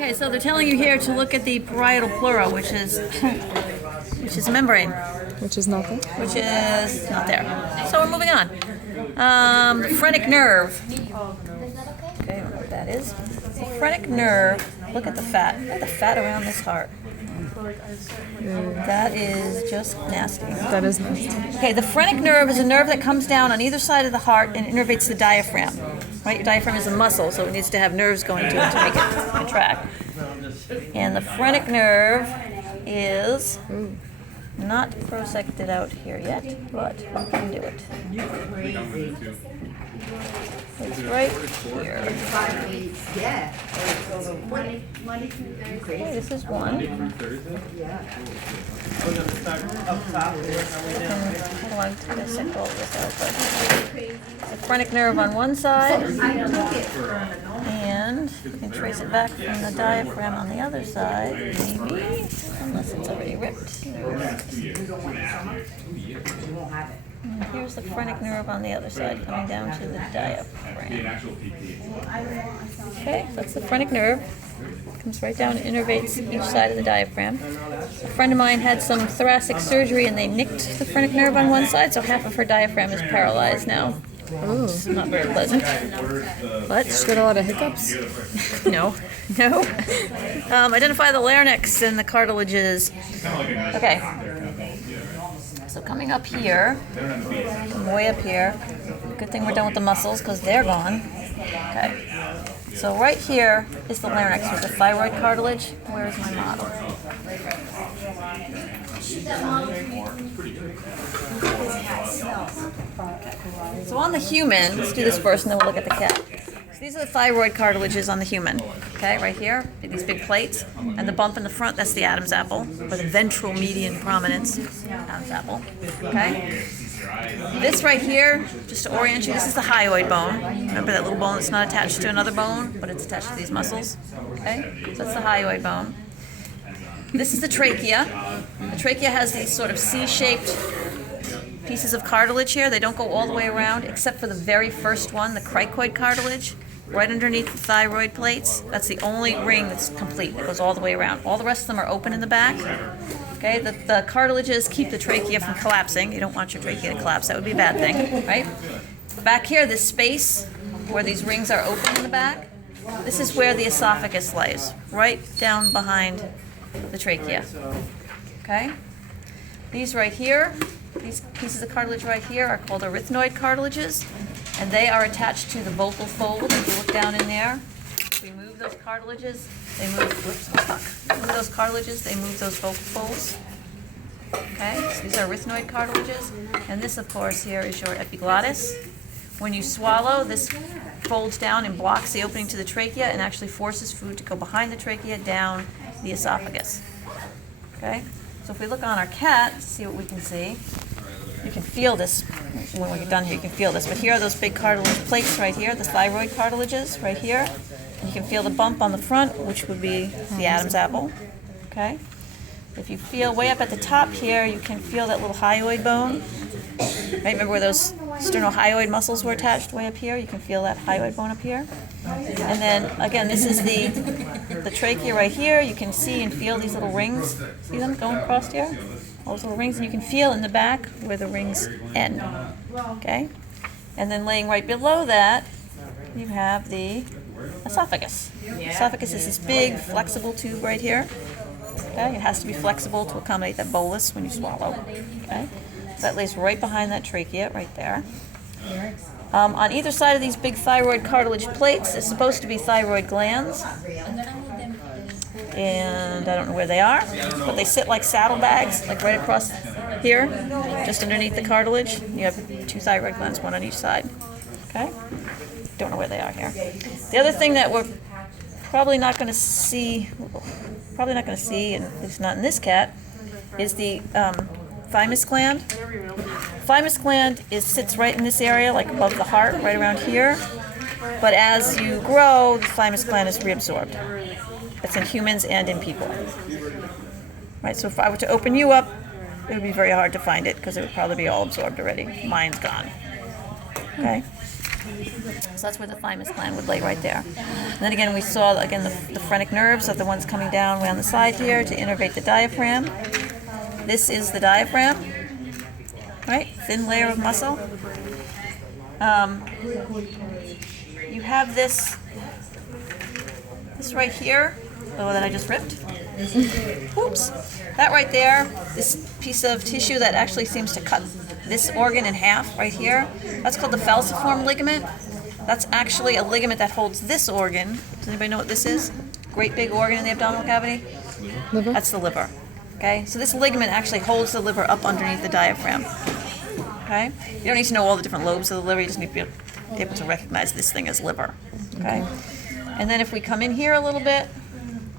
Okay, so they're telling you here to look at the parietal pleura, which is membrane, Which is nothing. which is not there. So we're moving on. Phrenic nerve. Okay, I don't know what that is. The phrenic nerve. Look at the fat. Look at the fat around this heart. That is just nasty. That is nasty. Okay, the phrenic nerve is a nerve that comes down on either side of the heart and innervates the diaphragm. Right, your diaphragm is a muscle, so it needs to have nerves going to it to make it contract. And the phrenic nerve is not prosected out here yet, but we can do it. It's right here. Okay, this is one. How do I dissect all this out? The phrenic nerve on one side, and you can trace it back from the diaphragm on the other side, maybe, unless it's already ripped. And here's the phrenic nerve on the other side, coming down to the diaphragm. Okay, so that's the phrenic nerve. Comes right down and innervates each side of the diaphragm. A friend of mine had some thoracic surgery and they nicked the phrenic nerve on one side, so half of her diaphragm is paralyzed now. Ooh. It's not very pleasant. But She got a lot of hiccups. no. Identify the larynx and the cartilages. Okay. So coming up here, way up here. Good thing we're done with the muscles because they're gone. Okay. So right here is the larynx with the thyroid cartilage. Where is my model? So on the human, let's do this first and then we'll look at the cat. So these are the thyroid cartilages on the human. Okay, right here, these big plates. And the bump in the front, that's the Adam's apple, or the ventral median prominence, Adam's apple. Okay? This right here, just to orient you, this is the hyoid bone. Remember that little bone that's not attached to another bone, but it's attached to these muscles? Okay? So that's the hyoid bone. This is the trachea. The trachea has these sort of C-shaped pieces of cartilage here. They don't go all the way around, except for the very first one, the cricoid cartilage, right underneath the thyroid plates. That's the only ring that's complete. It goes all the way around. All the rest of them are open in the back. Okay, the cartilages keep the trachea from collapsing. You don't want your trachea to collapse. That would be a bad thing, right? Back here, this space where these rings are open in the back, this is where the esophagus lays, right down behind the trachea. Okay? These right here, these pieces of cartilage right here are called arytenoid cartilages, and they are attached to the vocal fold. If you look down in there, we move those cartilages, they move, move those cartilages, they move those vocal folds. Okay, so these are arytenoid cartilages, and this, of course, here is your epiglottis. When you swallow, this folds down and blocks the opening to the trachea and actually forces food to go behind the trachea down the esophagus. Okay, so if we look on our cat, see what we can see. You can feel this when we get done here. You can feel this, but here are those big cartilage plates right here, the thyroid cartilages right here. And you can feel the bump on the front, which would be the Adam's apple. Okay. If you feel way up at the top here, you can feel that little hyoid bone. Right? Remember where those sternohyoid muscles were attached way up here? You can feel that hyoid bone up here. And then again, this is the trachea right here. You can see and feel these little rings. See them going across here? All those little rings, and you can feel in the back where the rings end. Okay? And then laying right below that, you have the esophagus. Esophagus is this big flexible tube right here. Okay? It has to be flexible to accommodate that bolus when you swallow. Okay? So that lays right behind that trachea right there. On either side of these big thyroid cartilage plates is supposed to be thyroid glands. And I don't know where they are, but they sit like saddlebags, like right across here, just underneath the cartilage. You have two thyroid glands, one on each side. Okay? Don't know where they are here. The other thing that we're probably not going to see, and at least not in this cat, is the thymus gland. Thymus gland sits right in this area, like above the heart, right around here. But as you grow, the thymus gland is reabsorbed. It's in humans and in people. Right, so if I were to open you up, it would be very hard to find it because it would probably be all absorbed already. Mine's gone. Okay? So that's where the thymus gland would lay right there. And then again, we saw, again, the phrenic nerves are the ones coming down way on the side here to innervate the diaphragm. This is the diaphragm, right? Thin layer of muscle. You have this right here, that I just ripped. Oops. That right there, this piece of tissue that actually seems to cut this organ in half right here, that's called the falciform ligament. That's actually a ligament that holds this organ. Does anybody know what this is? Great big organ in the abdominal cavity? Liver? That's the liver. Okay, so this ligament actually holds the liver up underneath the diaphragm. Okay, you don't need to know all the different lobes of the liver, you just need to be able to recognize this thing as liver. Okay, and then if we come in here a little bit,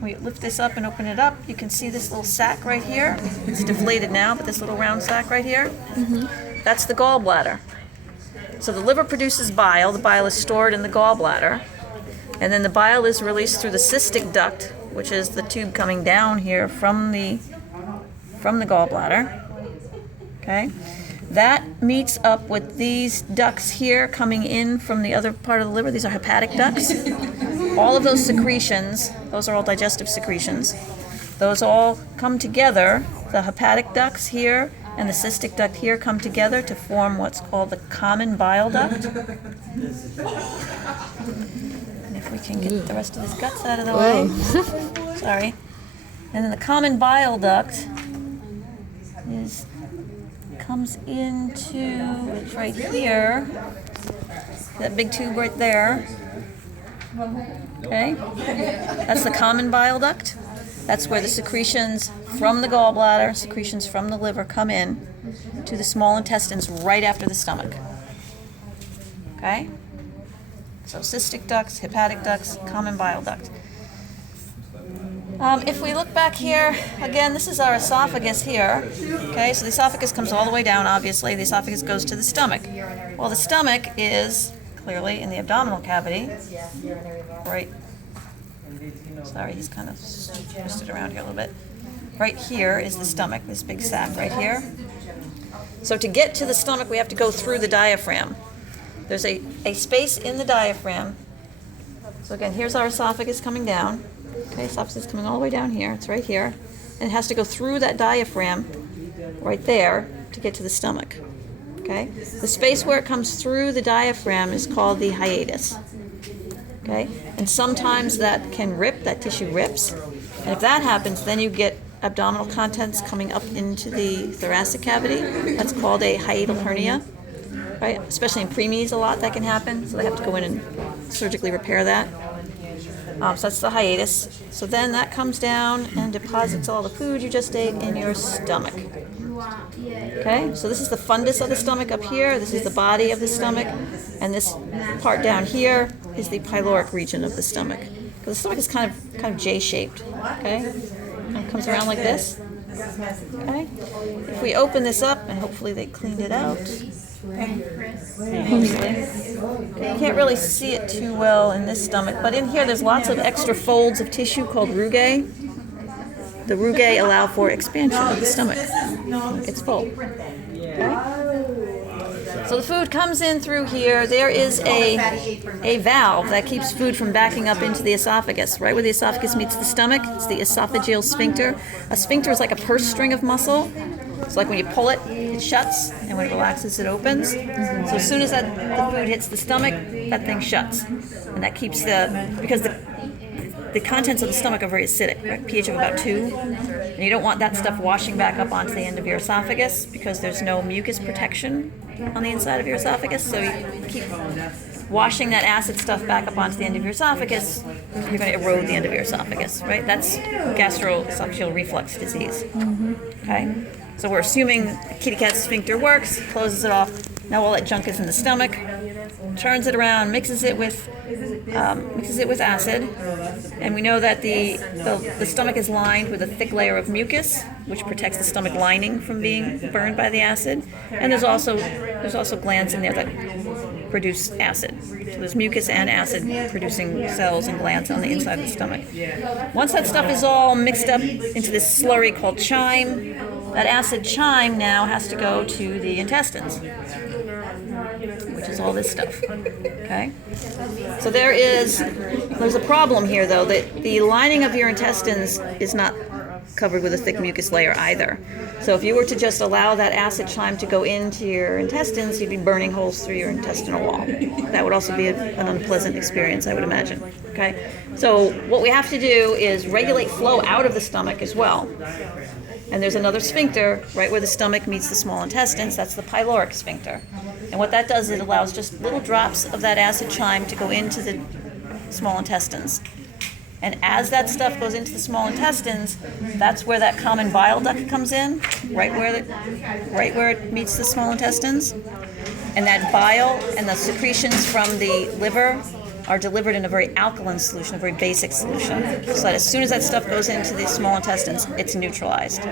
we lift this up and open it up, you can see this little sac right here. It's deflated now, but this little round sac right here, that's the gallbladder. So the liver produces bile, the bile is stored in the gallbladder, and then the bile is released through the cystic duct, which is the tube coming down here from the gallbladder. Okay, that meets up with these ducts here coming in from the other part of the liver. These are hepatic ducts. All of those secretions, those are all digestive secretions. Those all come together. The hepatic ducts here and the cystic duct here come together to form what's called the common bile duct. And if we can get the rest of his guts out of the way. Sorry. And then the common bile duct comes into, it's right here, that big tube right there. Okay, that's the common bile duct. That's where the secretions from the gallbladder, secretions from the liver come in to the small intestines right after the stomach. Okay, so cystic ducts, hepatic ducts, common bile duct. If we look back here, again, this is our esophagus here. Okay, so the esophagus comes all the way down, obviously. The esophagus goes to the stomach. Well, the stomach is clearly in the abdominal cavity, right? Sorry, he's kind of twisted around here a little bit. Right here is the stomach, this big sac right here. So to get to the stomach, we have to go through the diaphragm. There's a space in the diaphragm. So again, here's our esophagus coming down. Okay, esophagus is coming all the way down here. It's right here. And it has to go through that diaphragm right there to get to the stomach. Okay? The space where it comes through the diaphragm is called the hiatus. Okay? And sometimes that can rip, that tissue rips. And if that happens, then you get abdominal contents coming up into the thoracic cavity. That's called a hiatal hernia. Right? Especially in preemies, a lot that can happen. So they have to go in and surgically repair that. So that's the hiatus. So then that comes down and deposits all the food you just ate in your stomach. Okay, so this is the fundus of the stomach up here. This is the body of the stomach. And this part down here is the pyloric region of the stomach. Because the stomach is kind of J-shaped. Okay, and it comes around like this. Okay, if we open this up, and hopefully they cleaned it out. Okay, you can't really see it too well in this stomach, but in here there's lots of extra folds of tissue called rugae. The rugae allow for expansion of the stomach. It's full. Okay? So the food comes in through here. There is a valve that keeps food from backing up into the esophagus. Right where the esophagus meets the stomach, it's the esophageal sphincter. A sphincter is like a purse string of muscle. It's like when you pull it, it shuts, and when it relaxes, it opens. So as soon as the food hits the stomach, that thing shuts. And that keeps because the contents of the stomach are very acidic, right? pH of about 2. And you don't want that stuff washing back up onto the end of your esophagus because there's no mucus protection on the inside of your esophagus. So you keep washing that acid stuff back up onto the end of your esophagus, you're going to erode the end of your esophagus, right? That's gastroesophageal reflux disease. Okay? So we're assuming kitty cat's sphincter works, closes it off. Now all that junk is in the stomach, turns it around, mixes it with acid, and we know that the stomach is lined with a thick layer of mucus, which protects the stomach lining from being burned by the acid. And there's also glands in there that produce acid. So there's mucus and acid producing cells and glands on the inside of the stomach. Once that stuff is all mixed up into this slurry called chyme, that acid chyme now has to go to the intestines, which is is all this stuff. Okay? So there's a problem here, though, that the lining of your intestines is not covered with a thick mucus layer either. So if you were to just allow that acid chime to go into your intestines, you'd be burning holes through your intestinal wall. That would also be an unpleasant experience, I would imagine. Okay? So what we have to do is regulate flow out of the stomach as well. And there's another sphincter right where the stomach meets the small intestines. That's the pyloric sphincter. And what that does is it allows just little drops of that acid chime to go into the small intestines. And as that stuff goes into the small intestines, that's where that common bile duct comes in, right where it meets the small intestines. And that bile and the secretions from the liver are delivered in a very alkaline solution, a very basic solution, so that as soon as that stuff goes into the small intestines, it's neutralized.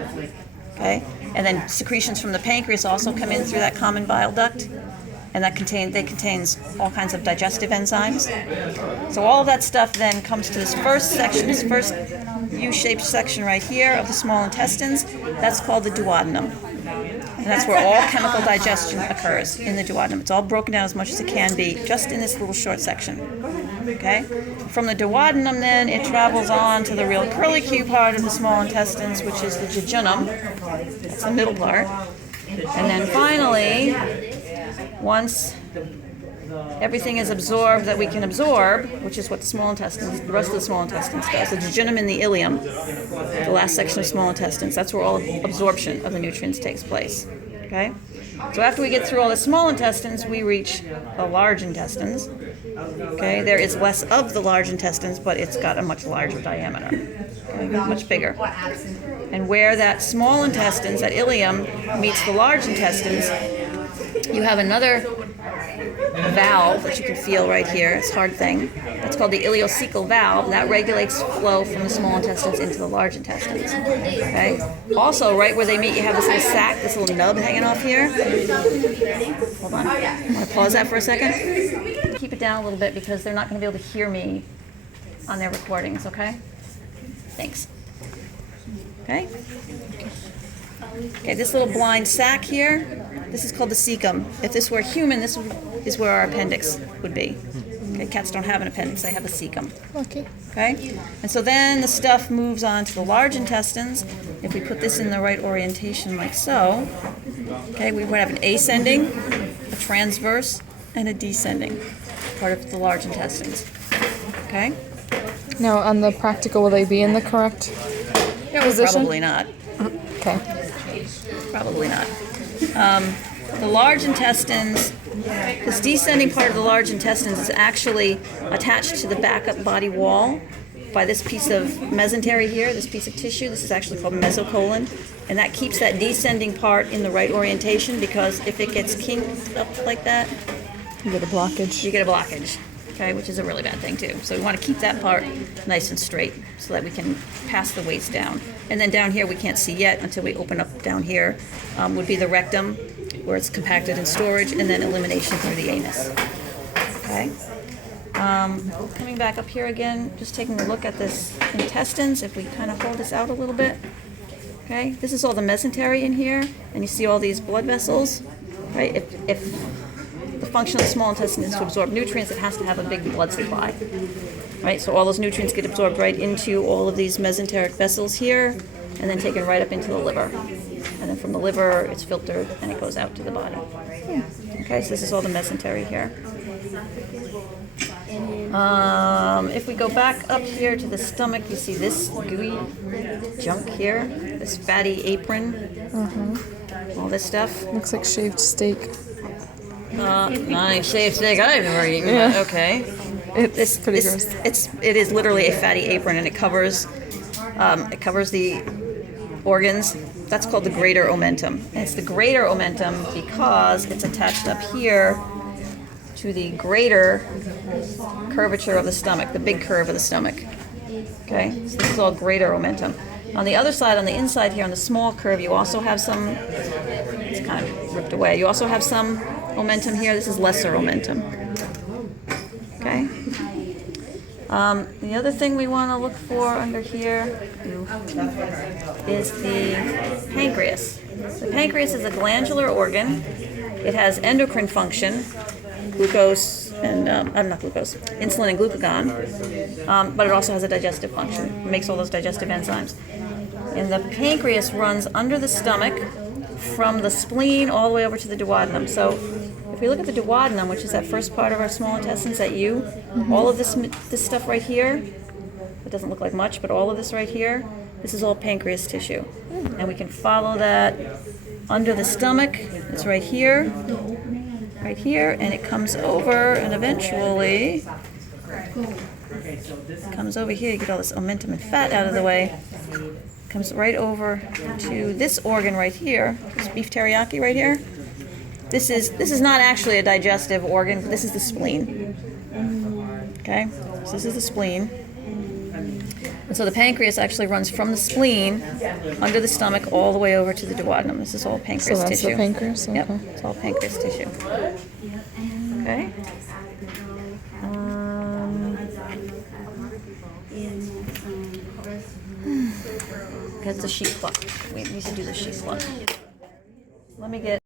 Okay? And then secretions from the pancreas also come in through that common bile duct, and that contains all kinds of digestive enzymes. So all of that stuff then comes to this first section, this first U-shaped section right here of the small intestines. That's called the duodenum. And that's where all chemical digestion occurs, in the duodenum. It's all broken down as much as it can be, just in this little short section. Okay? From the duodenum, then, it travels on to the real curlicue part of the small intestines, which is the jejunum. That's the middle part. And then finally, once everything is absorbed that we can absorb, which is what the rest of the small intestines does. The jejunum and the ileum, the last section of small intestines, that's where all absorption of the nutrients takes place. Okay? So after we get through all the small intestines, we reach the large intestines. Okay? There is less of the large intestines, but it's got a much larger diameter. Okay? Much bigger. And where that small intestines, that ileum, meets the large intestines, you have another valve that you can feel right here. It's a hard thing. It's called the ileocecal valve. That regulates flow from the small intestines into the large intestines. Okay. Also, right where they meet, you have this little sac, this little nub hanging off here. Hold on. I'm going to pause that for a second. Keep it down a little bit because they're not going to be able to hear me on their recordings. Okay. Thanks. Okay. Okay. This little blind sac here. This is called the cecum. If this were a human, this is where our appendix would be. Okay, cats don't have an appendix, they have a cecum. Okay? And so then the stuff moves on to the large intestines. If we put this in the right orientation like so, okay, we would have an ascending, a transverse, and a descending part of the large intestines. Okay? Now, on the practical, will they be in the correct position? Probably not. Okay. Probably not. The large intestines, this descending part of the large intestines is actually attached to the backup body wall by this piece of mesentery here, this piece of tissue. This is actually called mesocolon. And that keeps that descending part in the right orientation, because if it gets kinked up like that, You get a blockage. you get a blockage, okay, which is a really bad thing too. So we want to keep that part nice and straight so that we can pass the waste down. And then down here we can't see yet until we open up down here, would be the rectum, where it's compacted in storage, and then elimination through the anus. Okay? Coming back up here again, just taking a look at this intestines, if we kind of hold this out a little bit. Okay? This is all the mesentery in here, and you see all these blood vessels, right? If the function of the small intestine is to absorb nutrients, it has to have a big blood supply. Right? So all those nutrients get absorbed right into all of these mesenteric vessels here, and then taken right up into the liver. And then from the liver, it's filtered and it goes out to the body. Okay, so this is all the mesentery here. If we go back up here to the stomach, you see this gooey junk here, this fatty apron, all this stuff. Looks like shaved steak. Nice shaved steak I've ever eaten. Yeah. Okay. It's pretty gross. It is literally a fatty apron, and it covers the organs. That's called the greater omentum. And it's the greater omentum because it's attached up here to the greater curvature of the stomach, the big curve of the stomach. Okay? So this is all greater omentum. On the other side, on the inside here, on the small curve, you also have some, it's kind of ripped away, you also have some omentum here. This is lesser omentum. Okay? The other thing we want to look for under here is the pancreas. The pancreas is a glandular organ. It has endocrine function, glucose and not glucose, insulin and glucagon, but it also has a digestive function. It makes all those digestive enzymes. And the pancreas runs under the stomach from the spleen all the way over to the duodenum. So if we look at the duodenum, which is that first part of our small intestines, that all of this stuff right here, it doesn't look like much, but all of this right here, this is all pancreas tissue. And we can follow that under the stomach. It's right here, and it comes over, and eventually comes over here. You get all this omentum and fat out of the way. Comes right over to this organ right here, this beef teriyaki right here. This is not actually a digestive organ. This is the spleen. Okay, so this is the spleen. And so the pancreas actually runs from the spleen under the stomach all the way over to the duodenum. This is all pancreas tissue. So that's the pancreas? Okay. Yep, it's all pancreas tissue. Okay. That's the sheep pluck. We need to do the sheep pluck. Let me get